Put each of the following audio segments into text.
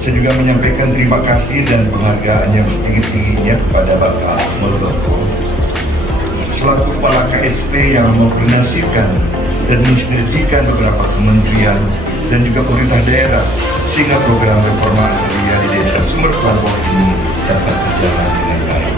Saya juga menyampaikan terima kasih dan penghargaan yang setinggi-tingginya kepada Bapak Muldoko selaku Kepala KSP yang mengkoordinasikan dan mensinergikan beberapa kementerian dan juga pemerintah daerah sehingga program reforma agraria di Desa Sumber Kelampok ini dapat berjalan dengan baik.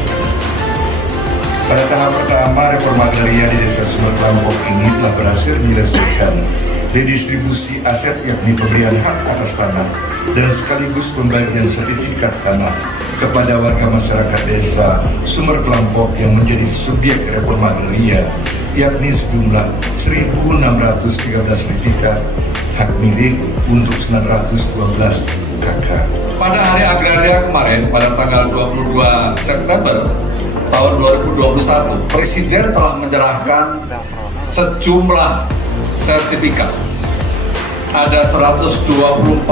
Pada tahap pertama, reforma agraria di Desa Sumber Kelampok ini telah berhasil menyelesaikan redistribusi aset, yakni pemberian hak atas tanah dan sekaligus pembagian sertifikat tanah kepada warga masyarakat Desa Sumber Kelampok yang menjadi subjek reforma agraria, yakni sejumlah 1.613 sertifikat hak milik untuk 912 KK. Pada hari agraria kemarin, pada tanggal 22 September tahun 2021, Presiden telah menyerahkan sejumlah sertifikat. Ada 124.120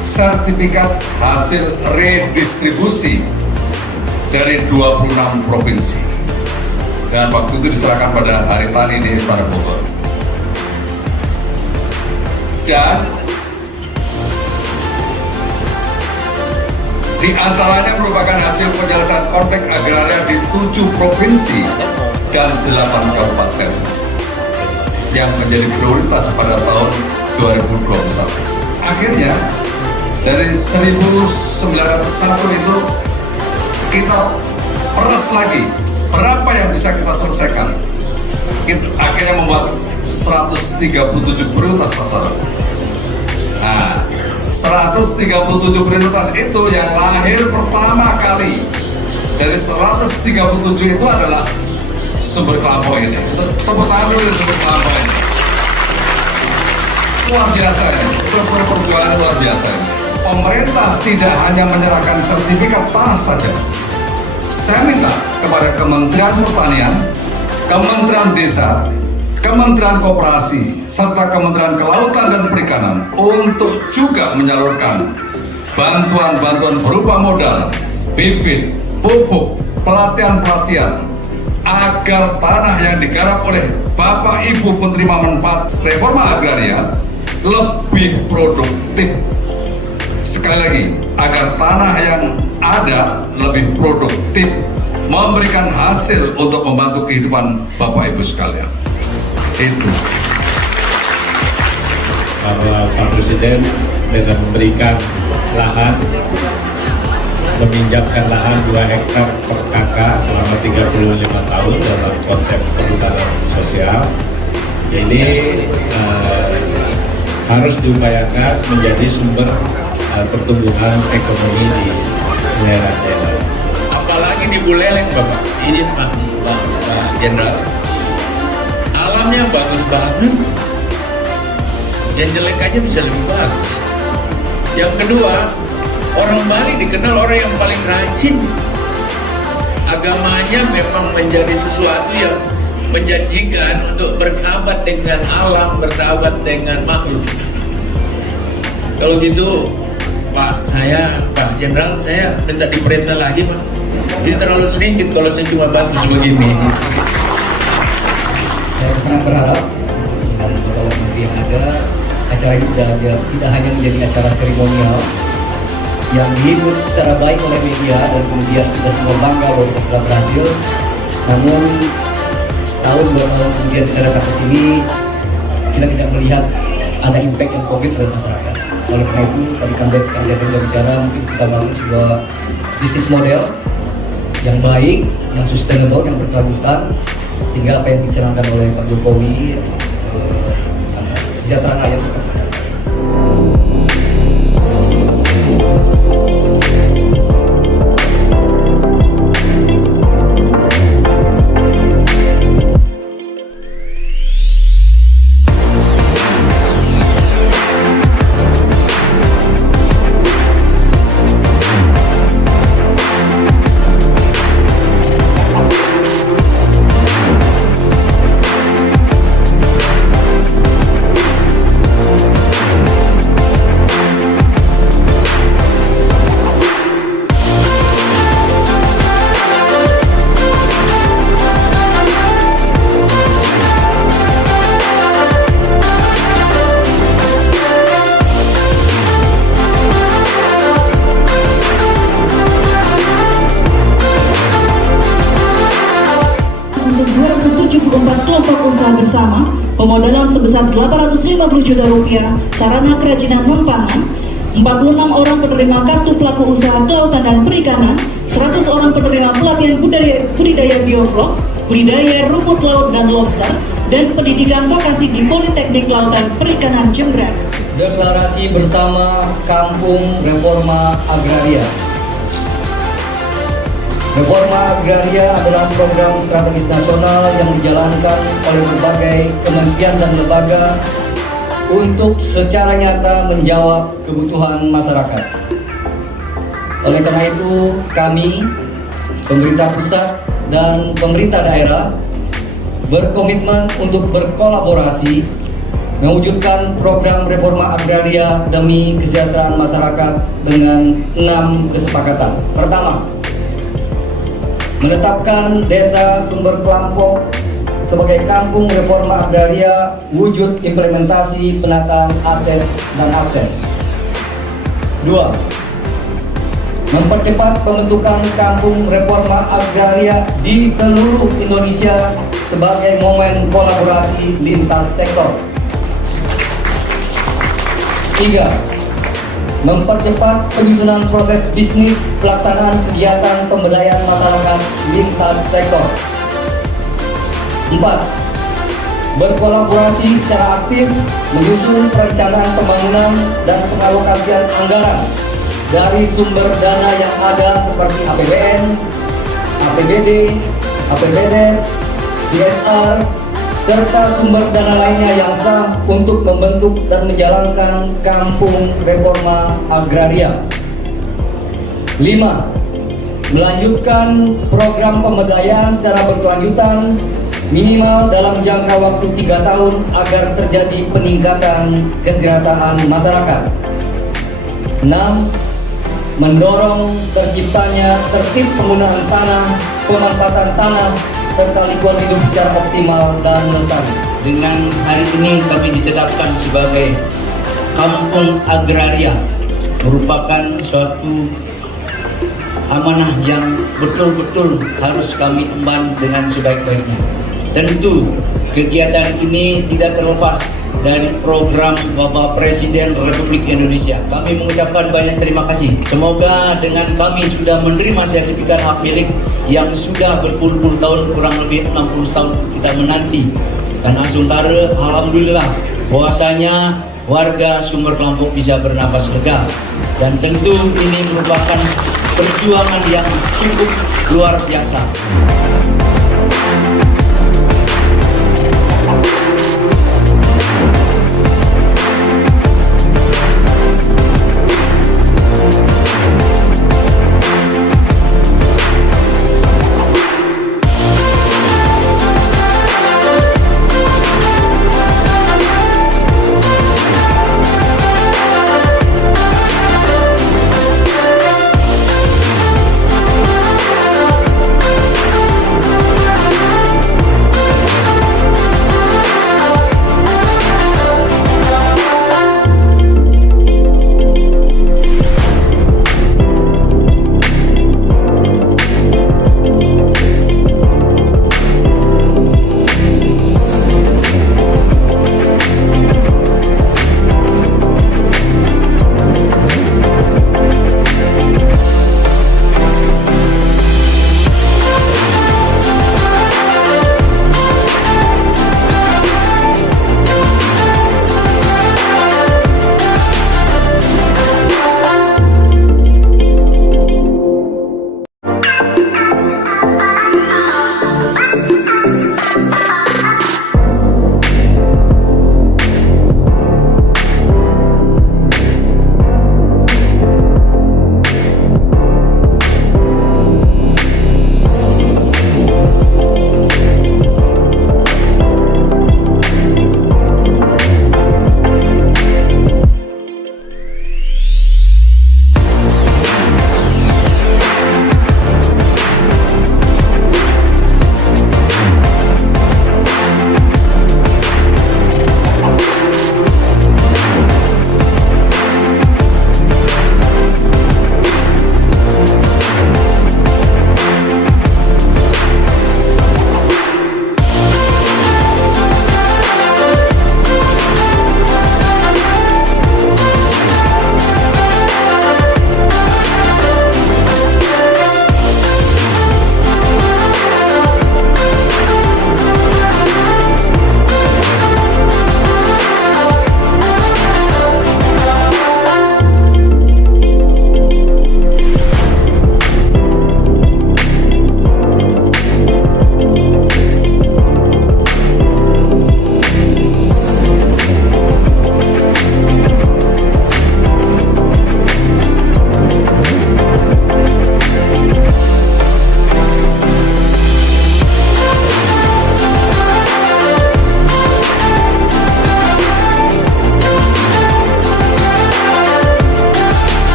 sertifikat hasil redistribusi dari 26 provinsi. Dan waktu itu diserahkan pada hari tani di Istana Bogor. Dan di antaranya merupakan hasil penyelesaian konflik agraria di 7 provinsi dan 8 kabupaten yang menjadi prioritas pada tahun 2021. Akhirnya dari 1.901 itu kita peras lagi berapa yang bisa kita selesaikan. Kita akhirnya membuat 137 prioritas sasaran. Nah, 137 prioritas itu yang lahir pertama kali dari 137 itu adalah Sumber Kelampok ini. Tepuk tangan dulu Sumber Kelampok ini. Luar biasa ini, perjuangan luar biasa ini. Pemerintah tidak hanya menyerahkan sertifikat tanah saja. Saya minta kepada Kementerian Pertanian, Kementerian Desa, Kementerian Koperasi, serta Kementerian Kelautan dan Perikanan untuk juga menyalurkan bantuan-bantuan berupa modal, bibit, pupuk, pelatihan-pelatihan, agar tanah yang digarap oleh Bapak Ibu penerima manfaat reforma agraria lebih produktif. Sekali lagi, agar tanah yang ada lebih produktif, memberikan hasil untuk membantu kehidupan Bapak Ibu sekalian. Itu bahwa Pak Presiden dengan memberikan lahan, meminjamkan lahan 2 hektar per kakak selama 35 tahun dalam konsep perhutanan sosial ini harus diupayakan menjadi sumber pertumbuhan ekonomi di daerah-daerah. Apalagi di Buleleng, Bapak, ini Pak Jenderal, alamnya bagus banget, yang jelek aja bisa lebih bagus. Yang kedua, orang Bali dikenal orang yang paling rajin. Agamanya memang menjadi sesuatu yang menjanjikan untuk bersahabat dengan alam, bersahabat dengan makhluk. Kalau gitu, Pak Jenderal, saya minta diperintah lagi, Pak. Ini terlalu sedikit kalau saya cuma bantu sebegini. Saya sangat berharap dengan beberapa menteri yang ada, acara ini tidak hanya menjadi acara seremonial yang diliput secara baik oleh media dan kemudian kita semua bangga bahwa kita telah berhasil, namun setahun 2 tahun kemudian kita datang ke sini, kita tidak melihat ada impact yang konkret terhadap masyarakat. Oleh karena itu, tadi kandidat yang berbicara, mungkin kita bangun sebuah bisnis model yang baik, yang sustainable, yang berkelanjutan, sehingga apa yang dicanangkan oleh Pak Jokowi, kesejahteraan rakyat akan tercapai. Untuk 274 kelompok usaha bersama, pemodalan sebesar Rp850 juta, sarana kerajinan non-pangan, 46 orang penerima kartu pelaku usaha kelautan dan perikanan, 100 orang penerima pelatihan budidaya bioflok, budidaya rumput laut dan lobster, dan pendidikan vokasi di Politeknik Kelautan Perikanan Jember. Deklarasi bersama Kampung Reforma Agraria. Reforma Agraria adalah program strategis nasional yang dijalankan oleh berbagai kementerian dan lembaga untuk secara nyata menjawab kebutuhan masyarakat. Oleh karena itu, kami, pemerintah pusat dan pemerintah daerah, berkomitmen untuk berkolaborasi mewujudkan program reforma agraria demi kesejahteraan masyarakat dengan 6 kesepakatan. Pertama, menetapkan Desa Sumber Kelampok sebagai kampung reforma agraria wujud implementasi penataan aset dan akses. 2. Mempercepat pembentukan kampung reforma agraria di seluruh Indonesia sebagai momen kolaborasi lintas sektor. 3. Mempercepat penyusunan proses bisnis pelaksanaan kegiatan pemberdayaan masyarakat lintas sektor. 4. Berkolaborasi secara aktif menyusun perencanaan pembangunan dan pengalokasian anggaran dari sumber dana yang ada seperti APBN, APBD, APBDes, CSR, serta sumber dana lainnya yang sah untuk membentuk dan menjalankan kampung reforma agraria. 5. Melanjutkan program pemberdayaan secara berkelanjutan minimal dalam jangka waktu 3 tahun agar terjadi peningkatan kesejahteraan masyarakat. 6. Mendorong terciptanya tertib penggunaan tanah, pemanfaatan tanah, serta lingkungan hidup secara optimal dan lestari. Dengan hari ini kami ditetapkan sebagai kampung agraria, merupakan suatu amanah yang betul-betul harus kami emban dengan sebaik-baiknya. Tentu kegiatan ini tidak terlepas dari program Bapak Presiden Republik Indonesia. Kami mengucapkan banyak terima kasih. Semoga dengan kami sudah menerima sertifikat hak milik yang sudah berpuluh-puluh tahun, kurang lebih 60 tahun kita menanti. Dan Asungkara, alhamdulillah bahwasanya warga Sumber Kelampok bisa bernafas lega. Dan tentu ini merupakan perjuangan yang cukup luar biasa.